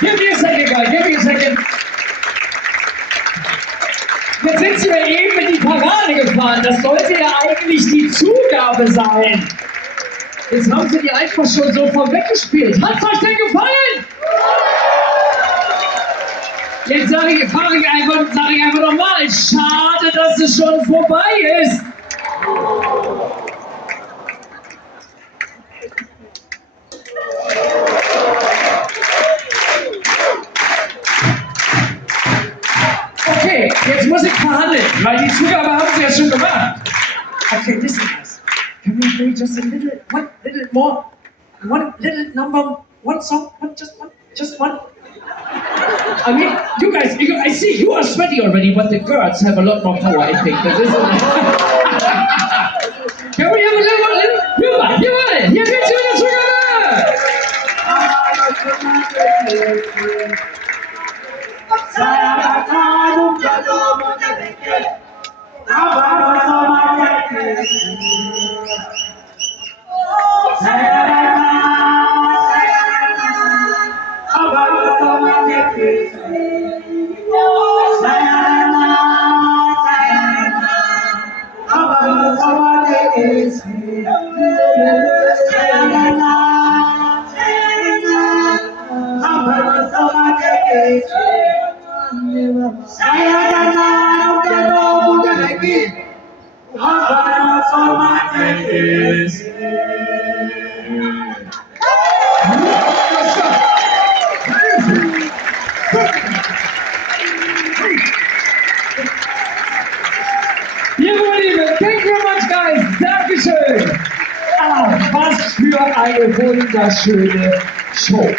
Give me a second, guys. Give me a second. Jetzt sind Sie ja eben in die Parade gefahren. Das sollte ja eigentlich die Zugabe sein. Jetzt haben Sie die einfach schon so vorweggespielt. Hat's euch denn gefallen? Jetzt sage ich einfach nochmal. Schade, dass es schon vorbei ist. Okay, jetzt muss ich verhandeln, weil die Zugabe haben Sie ja schon gemacht. Okay, listen guys. Can we play just a little, one little more, one little number, one song, just one. I mean, you guys, I see you are sweaty already, but the girls have a lot more power, I think. This is Can we have a little, hier mal, hier geht's wieder Zugabe! Thank you very much, guys. Dankeschön. Ah, was für eine wunderschöne Show.